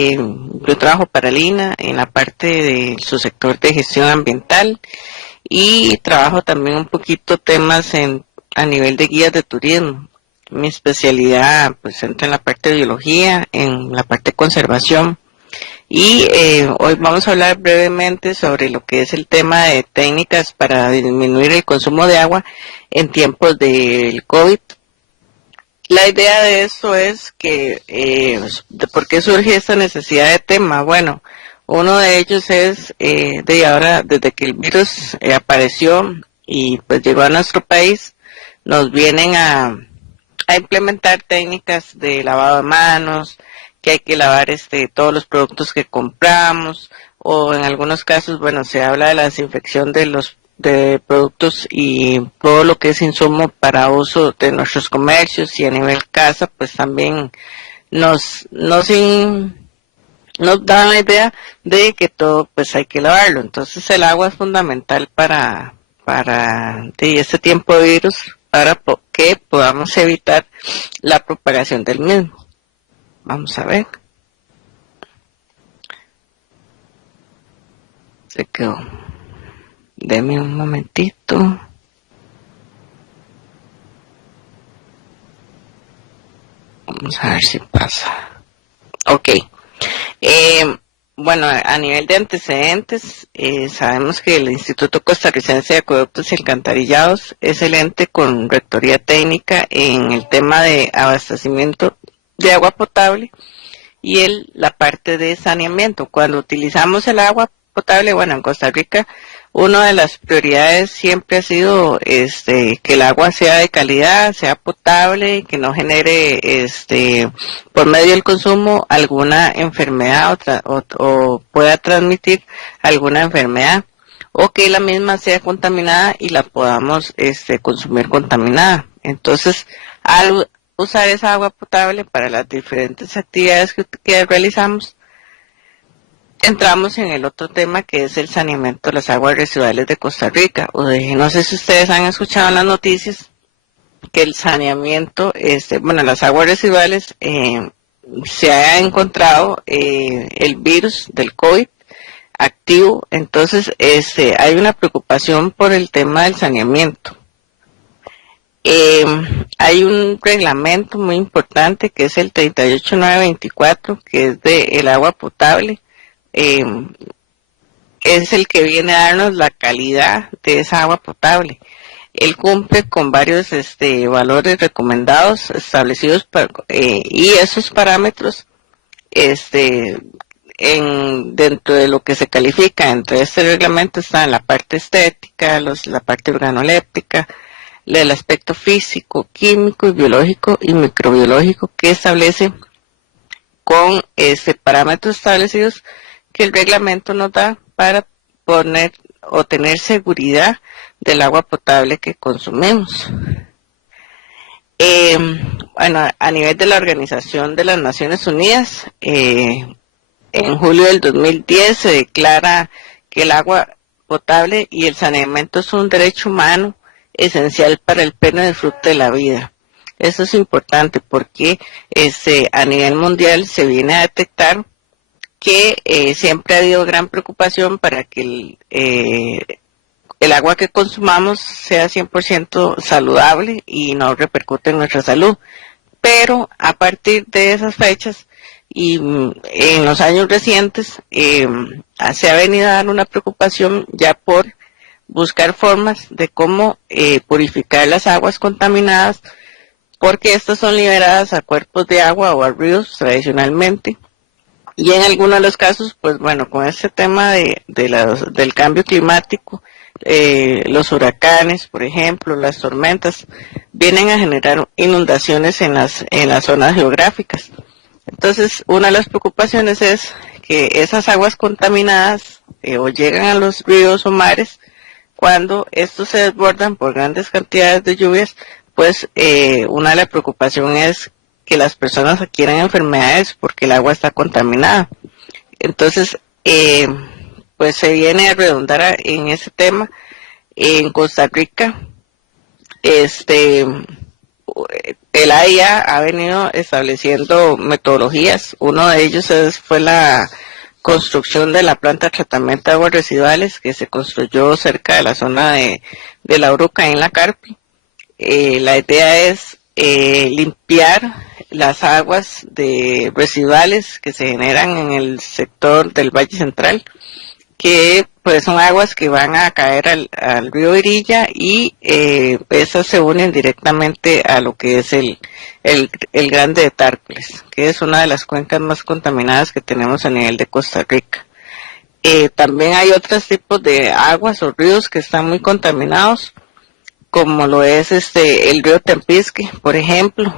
Yo trabajo para Lina en la parte de su sector de gestión ambiental y trabajo también un poquito temas a nivel de guías de turismo. Mi especialidad pues entra en la parte de biología, en la parte de conservación y hoy vamos a hablar brevemente sobre lo que es el tema de técnicas para disminuir el consumo de agua en tiempos del COVID. La idea de esto es que, ¿por qué surge esta necesidad de tema? Bueno, uno de ellos es de ahora, desde que el virus apareció y pues llegó a nuestro país, nos vienen a implementar técnicas de lavado de manos, que hay que lavar todos los productos que compramos, o en algunos casos, bueno, se habla de la desinfección de productos y todo lo que es insumo para uso de nuestros comercios y a nivel casa, pues también nos dan la idea de que todo pues hay que lavarlo. Entonces el agua es fundamental para de este tiempo de virus, para que podamos evitar la propagación del mismo. Vamos a ver. Se quedó. Deme un momentito. Vamos a ver si pasa. Ok. Bueno, a nivel de antecedentes, sabemos que el Instituto Costarricense de Acueductos y Alcantarillados es el ente con rectoría técnica en el tema de abastecimiento de agua potable y la parte de saneamiento. Cuando utilizamos el agua potable, bueno, en Costa Rica, una de las prioridades siempre ha sido que el agua sea de calidad, sea potable, que no genere por medio del consumo alguna enfermedad o pueda transmitir alguna enfermedad, o que la misma sea contaminada y la podamos consumir contaminada. Entonces, al usar esa agua potable para las diferentes actividades que realizamos, entramos en el otro tema que es el saneamiento de las aguas residuales de Costa Rica. No sé si ustedes han escuchado en las noticias que el saneamiento, las aguas residuales, se ha encontrado el virus del COVID activo. Entonces hay una preocupación por el tema del saneamiento. Hay un reglamento muy importante que es el 38924, que es de el agua potable. Es el que viene a darnos la calidad de esa agua potable. Él cumple con varios valores recomendados establecidos y esos parámetros dentro de lo que se califica dentro de este reglamento está en la parte estética, la parte organoléptica, el aspecto físico, químico, biológico y microbiológico que establece con parámetros establecidos que el reglamento nos da para poner o tener seguridad del agua potable que consumimos. Bueno, a nivel de la Organización de las Naciones Unidas, en julio del 2010 se declara que el agua potable y el saneamiento es un derecho humano esencial para el pleno disfrute de la vida. Eso es importante porque a nivel mundial se viene a detectar que siempre ha habido gran preocupación para que el agua que consumamos sea 100% saludable y no repercute en nuestra salud. Pero a partir de esas fechas y en los años recientes se ha venido a dar una preocupación ya por buscar formas de cómo purificar las aguas contaminadas, porque estas son liberadas a cuerpos de agua o a ríos tradicionalmente. Y en algunos de los casos, pues bueno, con este tema del cambio climático, los huracanes, por ejemplo, las tormentas, vienen a generar inundaciones en las zonas geográficas. Entonces, una de las preocupaciones es que esas aguas contaminadas o llegan a los ríos o mares, cuando estos se desbordan por grandes cantidades de lluvias, pues una de las preocupaciones es que las personas adquieran enfermedades porque el agua está contaminada. Entonces, pues se viene a redundar en ese tema. En Costa Rica, el AIA ha venido estableciendo metodologías. Uno de ellos fue la construcción de la planta de tratamiento de aguas residuales que se construyó cerca de la zona de La Uruca en la Carpi. La idea es limpiar las aguas residuales que se generan en el sector del Valle Central, que pues son aguas que van a caer al río Virilla y esas se unen directamente a lo que es el Grande de Tárcoles, que es una de las cuencas más contaminadas que tenemos a nivel de Costa Rica. También hay otros tipos de aguas o ríos que están muy contaminados, como lo es el río Tempisque, por ejemplo.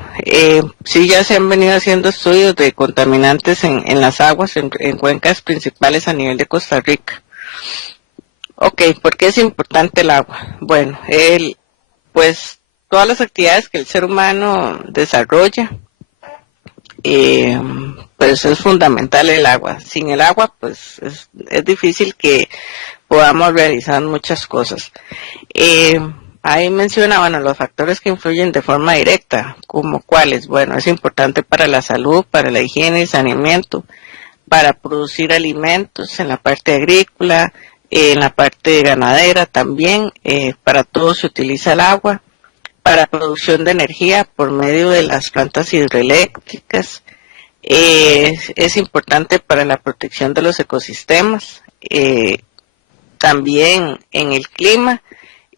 Sí, ya se han venido haciendo estudios de contaminantes en las aguas en cuencas principales a nivel de Costa Rica. Ok, ¿por qué es importante el agua? Bueno, pues todas las actividades que el ser humano desarrolla, pues es fundamental el agua. Sin el agua, pues es difícil que podamos realizar muchas cosas. Ahí menciona, bueno, los factores que influyen de forma directa, como cuáles. Bueno, es importante para la salud, para la higiene y saneamiento, para producir alimentos en la parte agrícola, en la parte ganadera también, para todo se utiliza el agua, para producción de energía por medio de las plantas hidroeléctricas, es importante para la protección de los ecosistemas, también en el clima.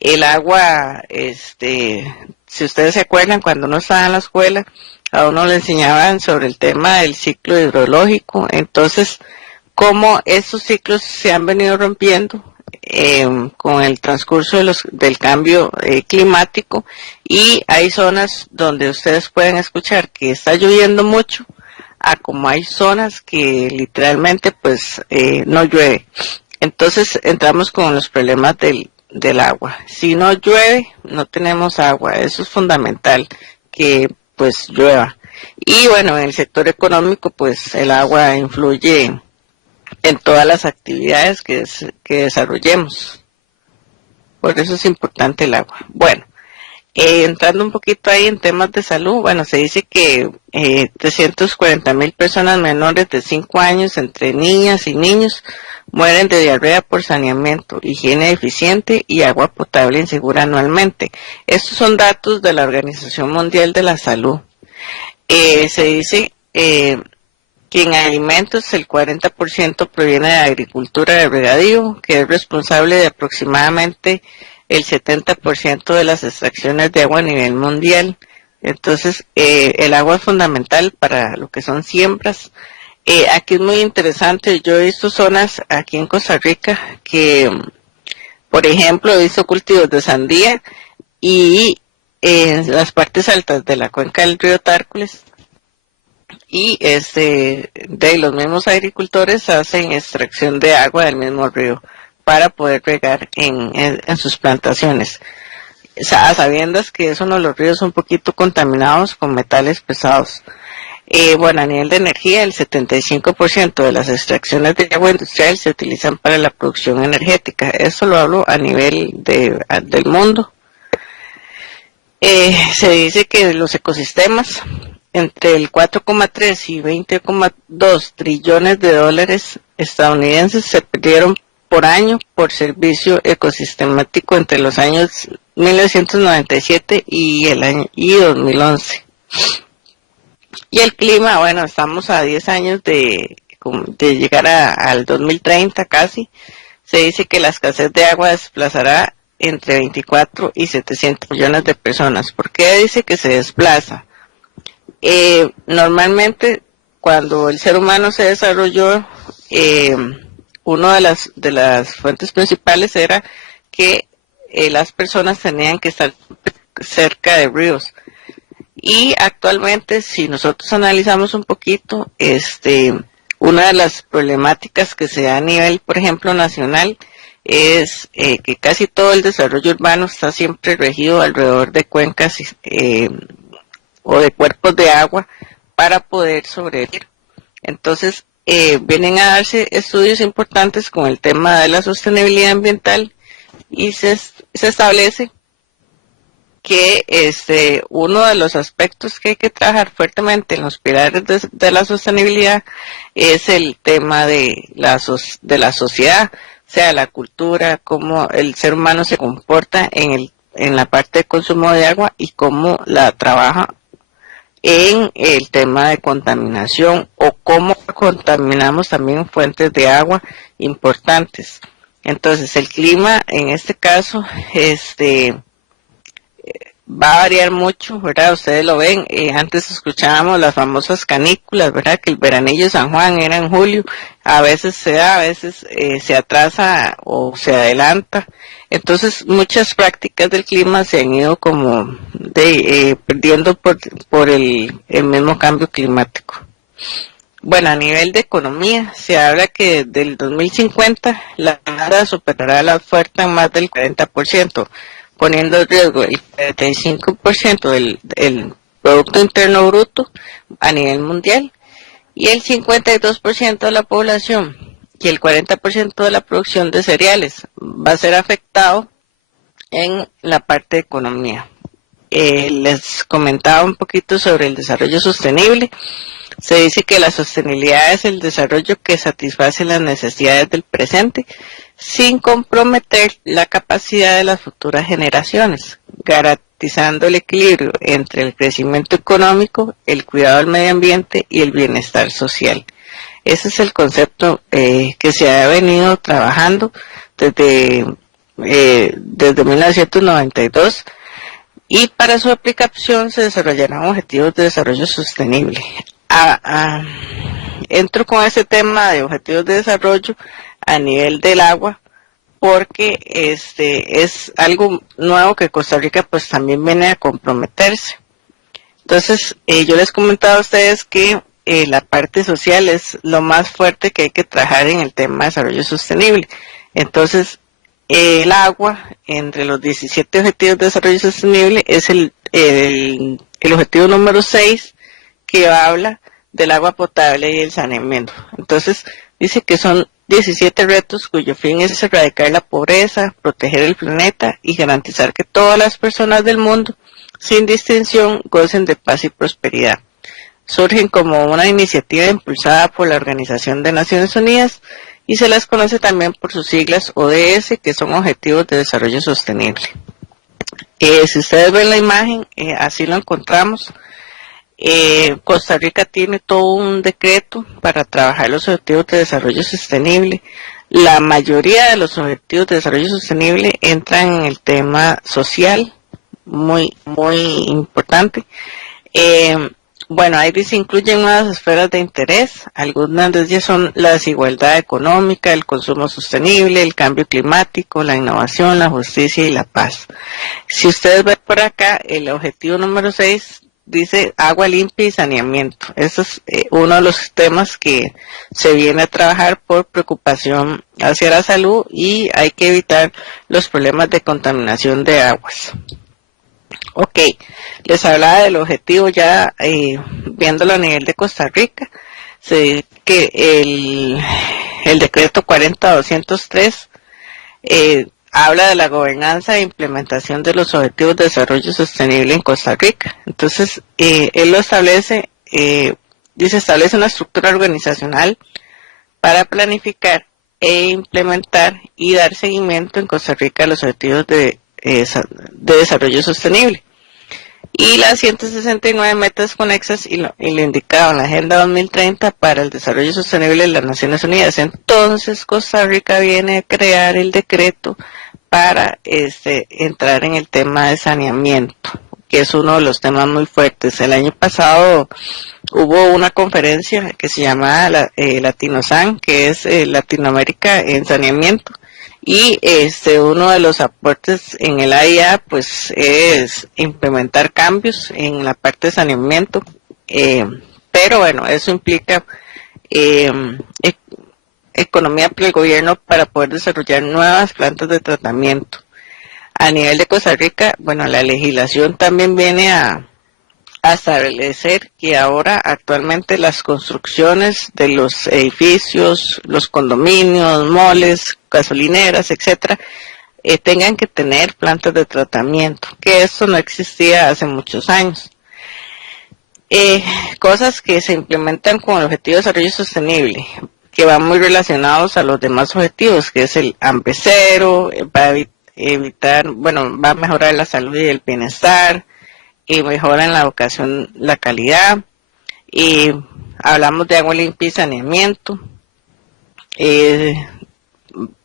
El agua, si ustedes se acuerdan, cuando uno estaba en la escuela, a uno le enseñaban sobre el tema del ciclo hidrológico. Entonces, cómo estos ciclos se han venido rompiendo con el transcurso del cambio climático, y hay zonas donde ustedes pueden escuchar que está lloviendo mucho, a como hay zonas que literalmente pues no llueve. Entonces entramos con los problemas del agua. Si no llueve, no tenemos agua. Eso es fundamental, que pues llueva. Y bueno, en el sector económico, pues el agua influye en todas las actividades que desarrollemos. Por eso es importante el agua. Bueno, entrando un poquito ahí en temas de salud, bueno, se dice que 340,000 personas menores de 5 años, entre niñas y niños, mueren de diarrea por saneamiento, higiene deficiente y agua potable insegura anualmente. Estos son datos de la Organización Mundial de la Salud. Se dice que en alimentos el 40% proviene de agricultura de regadío, que es responsable de aproximadamente el 70% de las extracciones de agua a nivel mundial. Entonces, el agua es fundamental para lo que son siembras. Aquí es muy interesante, yo he visto zonas aquí en Costa Rica que, por ejemplo, he visto cultivos de sandía y en las partes altas de la cuenca del río Tárcoles, y de los mismos agricultores hacen extracción de agua del mismo río para poder regar en sus plantaciones, a sabiendas que es uno de los ríos un poquito contaminados con metales pesados. Bueno, a nivel de energía, el 75% de las extracciones de agua industrial se utilizan para la producción energética. Eso lo hablo a nivel del mundo. Se dice que los ecosistemas, entre el 4,3 y 20,2 trillones de dólares estadounidenses se perdieron por año por servicio ecosistemático entre los años 1997 y 2011. Y el clima, bueno, estamos a 10 años de llegar al 2030 casi. Se dice que la escasez de agua desplazará entre 24 y 700 millones de personas. ¿Por qué dice que se desplaza? Normalmente, cuando el ser humano se desarrolló, una de las fuentes principales era que las personas tenían que estar cerca de ríos. Y actualmente, si nosotros analizamos un poquito, una de las problemáticas que se da a nivel, por ejemplo, nacional, es que casi todo el desarrollo urbano está siempre regido alrededor de cuencas o de cuerpos de agua para poder sobrevivir. Entonces, vienen a darse estudios importantes con el tema de la sostenibilidad ambiental y se establece que uno de los aspectos que hay que trabajar fuertemente en los pilares de la sostenibilidad es el tema de la sociedad, o sea, la cultura, cómo el ser humano se comporta en la parte de consumo de agua y cómo la trabaja en el tema de contaminación o cómo contaminamos también fuentes de agua importantes. Entonces, el clima en este caso, va a variar mucho, ¿verdad? Ustedes lo ven, antes escuchábamos las famosas canículas, ¿verdad? Que el veranillo de San Juan era en julio, a veces se da, a veces se atrasa o se adelanta. Entonces, muchas prácticas del clima se han ido como perdiendo por el mismo cambio climático. Bueno, a nivel de economía, se habla que del 2050 la demanda superará la oferta en más del 40%, poniendo en riesgo el 45% del Producto Interno Bruto a nivel mundial y el 52% de la población y el 40% de la producción de cereales va a ser afectado en la parte de economía. Les comentaba un poquito sobre el desarrollo sostenible. Se dice que la sostenibilidad es el desarrollo que satisface las necesidades del presente sin comprometer la capacidad de las futuras generaciones, garantizando el equilibrio entre el crecimiento económico, el cuidado del medio ambiente y el bienestar social. Ese es el concepto que se ha venido trabajando desde 1992 y para su aplicación se desarrollarán objetivos de desarrollo sostenible. Entro con ese tema de objetivos de desarrollo a nivel del agua porque es algo nuevo que Costa Rica pues también viene a comprometerse. Entonces yo les comentaba a ustedes que la parte social es lo más fuerte que hay que trabajar en el tema de desarrollo sostenible. Entonces el agua entre los 17 objetivos de desarrollo sostenible es el objetivo número 6 que habla del agua potable y el saneamiento. Entonces, dice que son 17 retos cuyo fin es erradicar la pobreza, proteger el planeta y garantizar que todas las personas del mundo, sin distinción, gocen de paz y prosperidad. Surgen como una iniciativa impulsada por la Organización de Naciones Unidas y se las conoce también por sus siglas ODS, que son Objetivos de Desarrollo Sostenible. Si ustedes ven la imagen, así lo encontramos. Costa Rica tiene todo un decreto para trabajar los objetivos de desarrollo sostenible. La mayoría de los objetivos de desarrollo sostenible entran en el tema social, muy importante. Bueno, ahí se incluyen unas esferas de interés, algunas de ellas son la desigualdad económica, el consumo sostenible, el cambio climático, la innovación, la justicia y la paz. Si ustedes ven por acá, el objetivo número 6 dice agua limpia y saneamiento. Ese es uno de los temas que se viene a trabajar por preocupación hacia la salud y hay que evitar los problemas de contaminación de aguas. Ok, les hablaba del objetivo ya viéndolo a nivel de Costa Rica. Se dice que el decreto 40-203 habla de la gobernanza e implementación de los objetivos de desarrollo sostenible en Costa Rica. Entonces, él lo establece, establece una estructura organizacional para planificar e implementar y dar seguimiento en Costa Rica a los objetivos de desarrollo sostenible. Y las 169 metas conexas y lo indicado en la Agenda 2030 para el Desarrollo Sostenible de las Naciones Unidas. Entonces, Costa Rica viene a crear el decreto para entrar en el tema de saneamiento, que es uno de los temas muy fuertes. El año pasado hubo una conferencia que se llamaba Latinosan, que es Latinoamérica en saneamiento. Y uno de los aportes en el AIA pues es implementar cambios en la parte de saneamiento, pero bueno, eso implica economía para el gobierno para poder desarrollar nuevas plantas de tratamiento. A nivel de Costa Rica, bueno, la legislación también viene a establecer que ahora actualmente las construcciones de los edificios, los condominios, moles, gasolineras, etcétera, tengan que tener plantas de tratamiento, que esto no existía hace muchos años. Cosas que se implementan con el Objetivo de Desarrollo Sostenible, que van muy relacionados a los demás objetivos, que es el hambre cero, va a evitar, bueno, va a mejorar la salud y el bienestar, y mejora en la educación la calidad, y hablamos de agua limpia y saneamiento.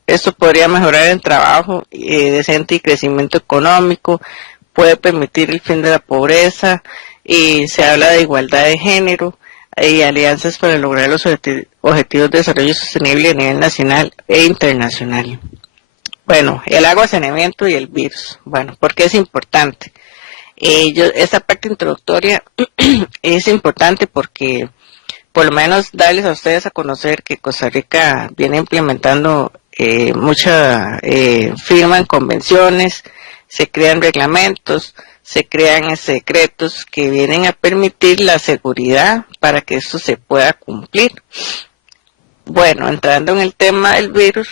Esto podría mejorar el trabajo decente y crecimiento económico, puede permitir el fin de la pobreza, y se habla de igualdad de género y alianzas para lograr los objetivos de desarrollo sostenible a nivel nacional e internacional. Bueno, el agua, saneamiento y el virus. Bueno, ¿por qué es importante? Esta parte introductoria es importante porque por lo menos darles a ustedes a conocer que Costa Rica viene implementando firman convenciones, se crean reglamentos, se crean decretos que vienen a permitir la seguridad para que esto se pueda cumplir. Bueno, entrando en el tema del virus,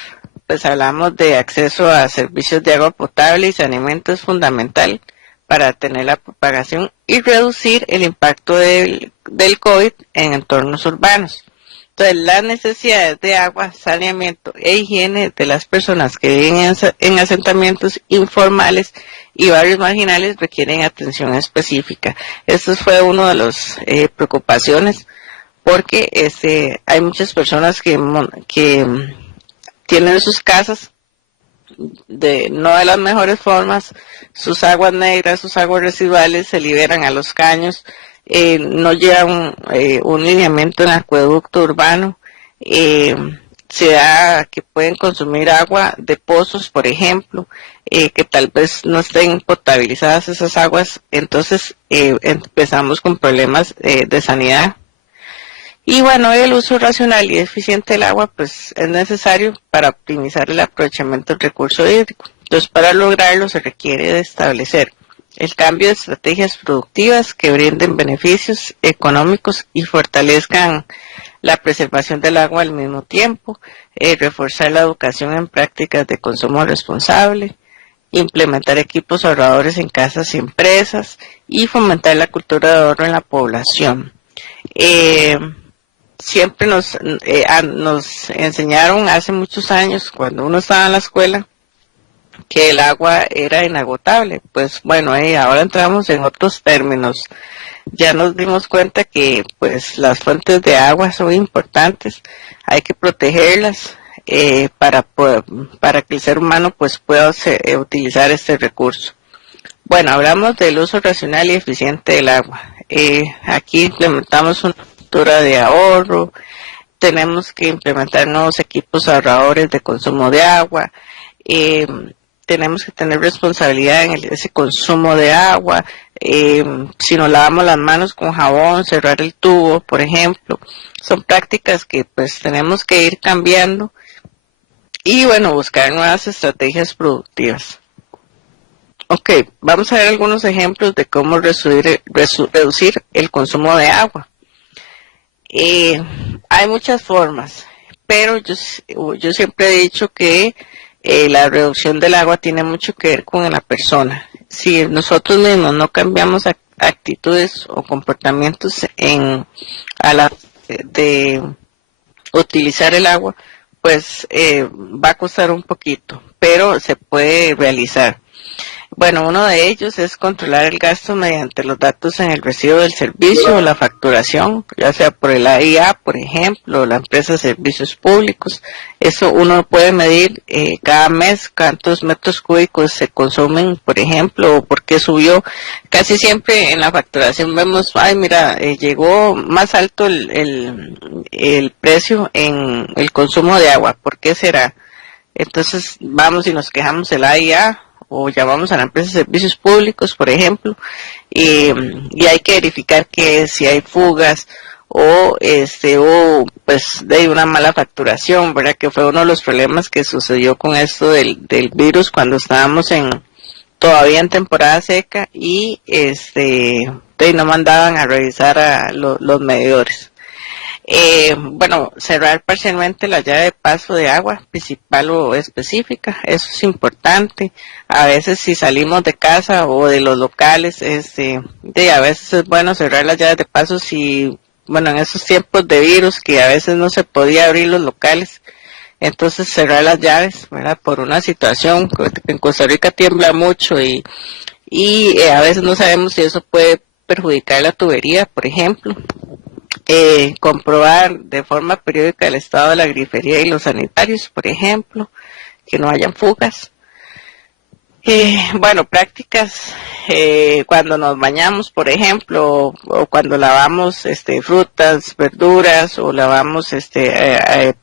pues hablamos de acceso a servicios de agua potable y saneamiento es fundamental para detener la propagación y reducir el impacto del COVID en entornos urbanos. Entonces, las necesidades de agua, saneamiento e higiene de las personas que viven en asentamientos informales y barrios marginales requieren atención específica. Esto fue una de las preocupaciones, porque hay muchas personas que tienen sus casas no de las mejores formas, sus aguas negras, sus aguas residuales se liberan a los caños, no llevan un lineamiento en acueducto urbano, se da que pueden consumir agua de pozos, por ejemplo, que tal vez no estén potabilizadas esas aguas, entonces empezamos con problemas de sanidad. Y bueno, el uso racional y eficiente del agua pues es necesario para optimizar el aprovechamiento del recurso hídrico. Entonces, para lograrlo se requiere de establecer el cambio de estrategias productivas que brinden beneficios económicos y fortalezcan la preservación del agua al mismo tiempo, reforzar la educación en prácticas de consumo responsable, implementar equipos ahorradores en casas y empresas y fomentar la cultura de ahorro en la población. Siempre nos enseñaron hace muchos años, cuando uno estaba en la escuela, que el agua era inagotable. Pues bueno, ahora entramos en otros términos. Ya nos dimos cuenta que pues las fuentes de agua son importantes, hay que protegerlas para que el ser humano pues pueda utilizar este recurso. Bueno, hablamos del uso racional y eficiente del agua. Aquí implementamos una cultura de ahorro, tenemos que implementar nuevos equipos ahorradores de consumo de agua, tenemos que tener responsabilidad en ese consumo de agua, si nos lavamos las manos con jabón, cerrar el tubo, por ejemplo, son prácticas que pues tenemos que ir cambiando y bueno, buscar nuevas estrategias productivas. Ok, vamos a ver algunos ejemplos de cómo reducir el consumo de agua. Hay muchas formas, pero yo siempre he dicho que la reducción del agua tiene mucho que ver con la persona. Si nosotros mismos no cambiamos actitudes o comportamientos de utilizar el agua, pues va a costar un poquito, pero se puede realizar. Bueno, uno de ellos es controlar el gasto mediante los datos en el recibo del servicio o la facturación, ya sea por el AIA, por ejemplo, la empresa de servicios públicos. Eso uno puede medir cada mes cuántos metros cúbicos se consumen, por ejemplo, o por qué subió. Casi siempre en la facturación vemos, llegó más alto el precio en el consumo de agua. ¿Por qué será? Entonces vamos y nos quejamos del AIA, o llamamos a la empresa de servicios públicos, por ejemplo, y hay que verificar que si hay fugas o pues de una mala facturación, ¿verdad? Que fue uno de los problemas que sucedió con esto del virus cuando estábamos todavía en temporada seca y no mandaban a revisar a los medidores. Bueno, cerrar parcialmente la llave de paso de agua, principal o específica, eso es importante. A veces si salimos de casa o de los locales, a veces es bueno cerrar las llaves de paso si, bueno, en esos tiempos de virus que a veces no se podía abrir los locales, entonces cerrar las llaves, ¿verdad? Por una situación, en Costa Rica tiembla mucho y a veces no sabemos si eso puede perjudicar la tubería, por ejemplo. Comprobar de forma periódica el estado de la grifería y los sanitarios, por ejemplo, que no hayan fugas. Bueno, prácticas cuando nos bañamos, por ejemplo, o cuando lavamos frutas, verduras, o lavamos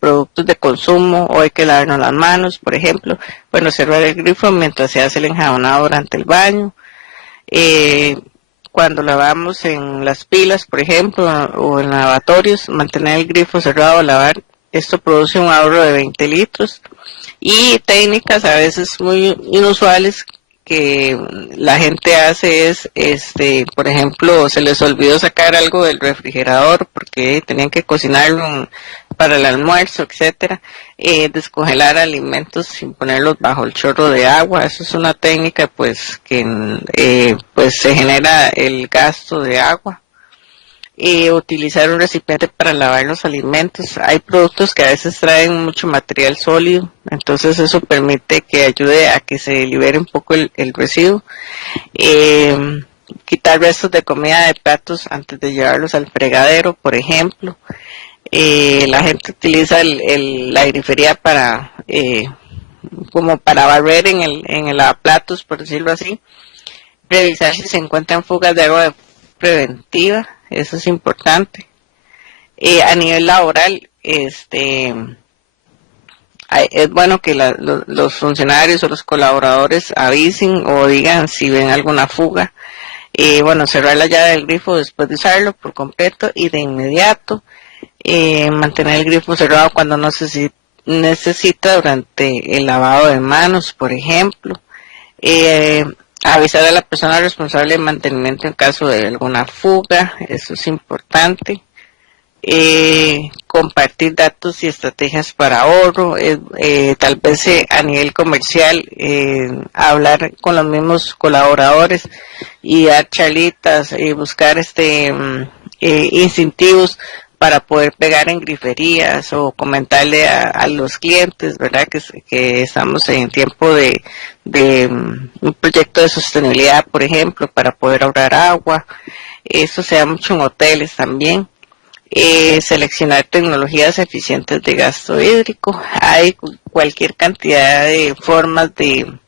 productos de consumo, o hay que lavarnos las manos, por ejemplo. Bueno, cerrar el grifo mientras se hace el enjabonado durante el baño. Cuando lavamos en las pilas, por ejemplo, o en lavatorios, mantener el grifo cerrado al lavar, esto produce un ahorro de 20 litros. Y técnicas a veces muy inusuales que la gente hace es, por ejemplo, se les olvidó sacar algo del refrigerador porque tenían que cocinarlo para el almuerzo, etcétera, descongelar alimentos sin ponerlos bajo el chorro de agua. Eso es una técnica pues que pues se genera el gasto de agua. Utilizar un recipiente para lavar los alimentos. Hay productos que a veces traen mucho material sólido, entonces eso permite que ayude a que se libere un poco el residuo. Quitar restos de comida de platos antes de llevarlos al fregadero, por ejemplo. La gente utiliza la grifería para como para barrer en el lavaplatos, por decirlo así. Revisar si se encuentran fugas de agua preventiva, eso es importante. A nivel laboral, es bueno que los funcionarios o los colaboradores avisen o digan si ven alguna fuga. Bueno, cerrar la llave del grifo después de usarlo por completo y de inmediato. Mantener el grifo cerrado cuando no se necesita durante el lavado de manos, por ejemplo. Avisar a la persona responsable de mantenimiento en caso de alguna fuga, eso es importante. Compartir datos y estrategias para ahorro, tal vez a nivel comercial, hablar con los mismos colaboradores y dar charlitas y buscar incentivos para poder pegar en griferías o comentarle a los clientes, ¿verdad? Que estamos en tiempo de un proyecto de sostenibilidad, por ejemplo, para poder ahorrar agua. Eso se da mucho en hoteles también. Seleccionar tecnologías eficientes de gasto hídrico. Hay cualquier cantidad de formas de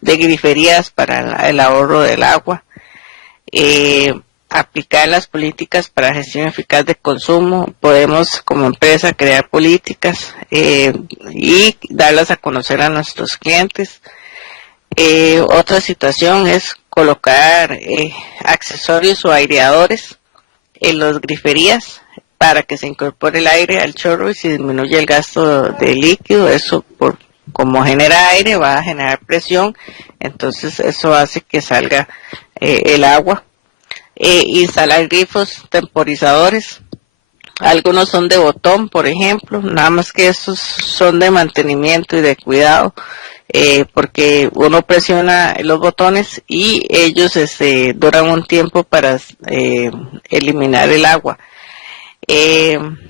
griferías para el ahorro del agua. Aplicar las políticas para gestión eficaz de consumo. Podemos como empresa crear políticas y darlas a conocer a nuestros clientes. Otra situación es colocar accesorios o aireadores en las griferías para que se incorpore el aire al chorro y se disminuye el gasto de líquido. Eso como genera aire va a generar presión, entonces eso hace que salga el agua. Instalar grifos temporizadores. Algunos son de botón, por ejemplo, nada más que estos son de mantenimiento y de cuidado, porque uno presiona los botones y ellos duran un tiempo para eliminar el agua.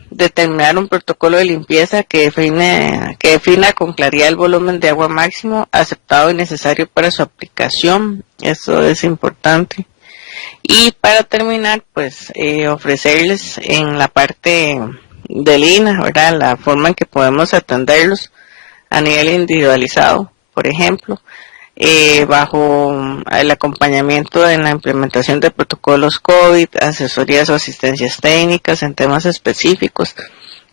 Determinar un protocolo de limpieza que defina con claridad el volumen de agua máximo aceptado y necesario para su aplicación. Eso es importante. Y para terminar, pues ofrecerles en la parte del INA, ¿verdad? La forma en que podemos atenderlos a nivel individualizado, por ejemplo, bajo el acompañamiento en la implementación de protocolos COVID, asesorías o asistencias técnicas en temas específicos,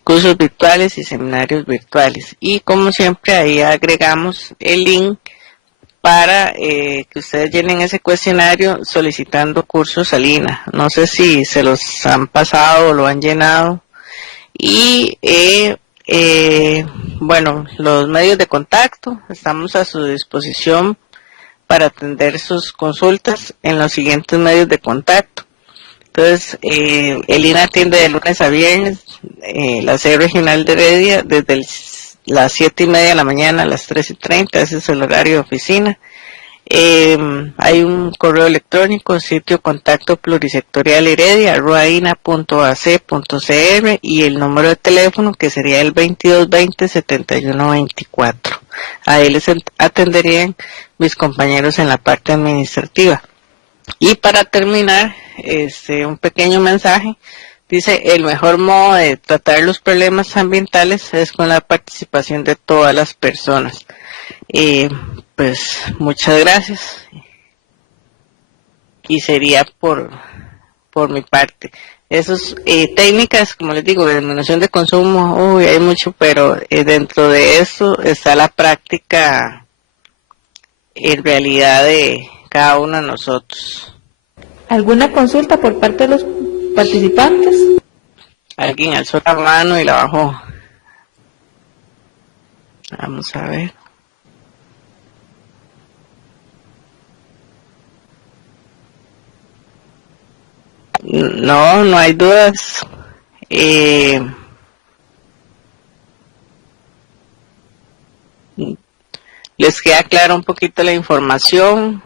cursos virtuales y seminarios virtuales. Y como siempre ahí agregamos el link para que ustedes llenen ese cuestionario solicitando cursos al INA. No sé si se los han pasado o lo han llenado. Y bueno, los medios de contacto, estamos a su disposición para atender sus consultas en los siguientes medios de contacto. Entonces, el INA atiende de lunes a viernes, la sede regional de Heredia, desde las 7:30 de la mañana a las 3:30, ese es el horario de oficina. Hay un correo electrónico, sitio contacto plurisectorial Heredia, @ina.ac.cr, y el número de teléfono que sería el 2220-7124. Ahí les atenderían mis compañeros en la parte administrativa. Y para terminar, un pequeño mensaje. Dice, el mejor modo de tratar los problemas ambientales es con la participación de todas las personas. Pues muchas gracias. Y sería por mi parte. Esas técnicas, como les digo, de disminución de consumo, hay mucho, pero dentro de eso está la práctica en realidad de cada uno de nosotros. ¿Alguna consulta por parte de los participantes? Alguien alzó la mano y la bajó. Vamos a ver. No, no hay dudas. Les queda clara un poquito la información.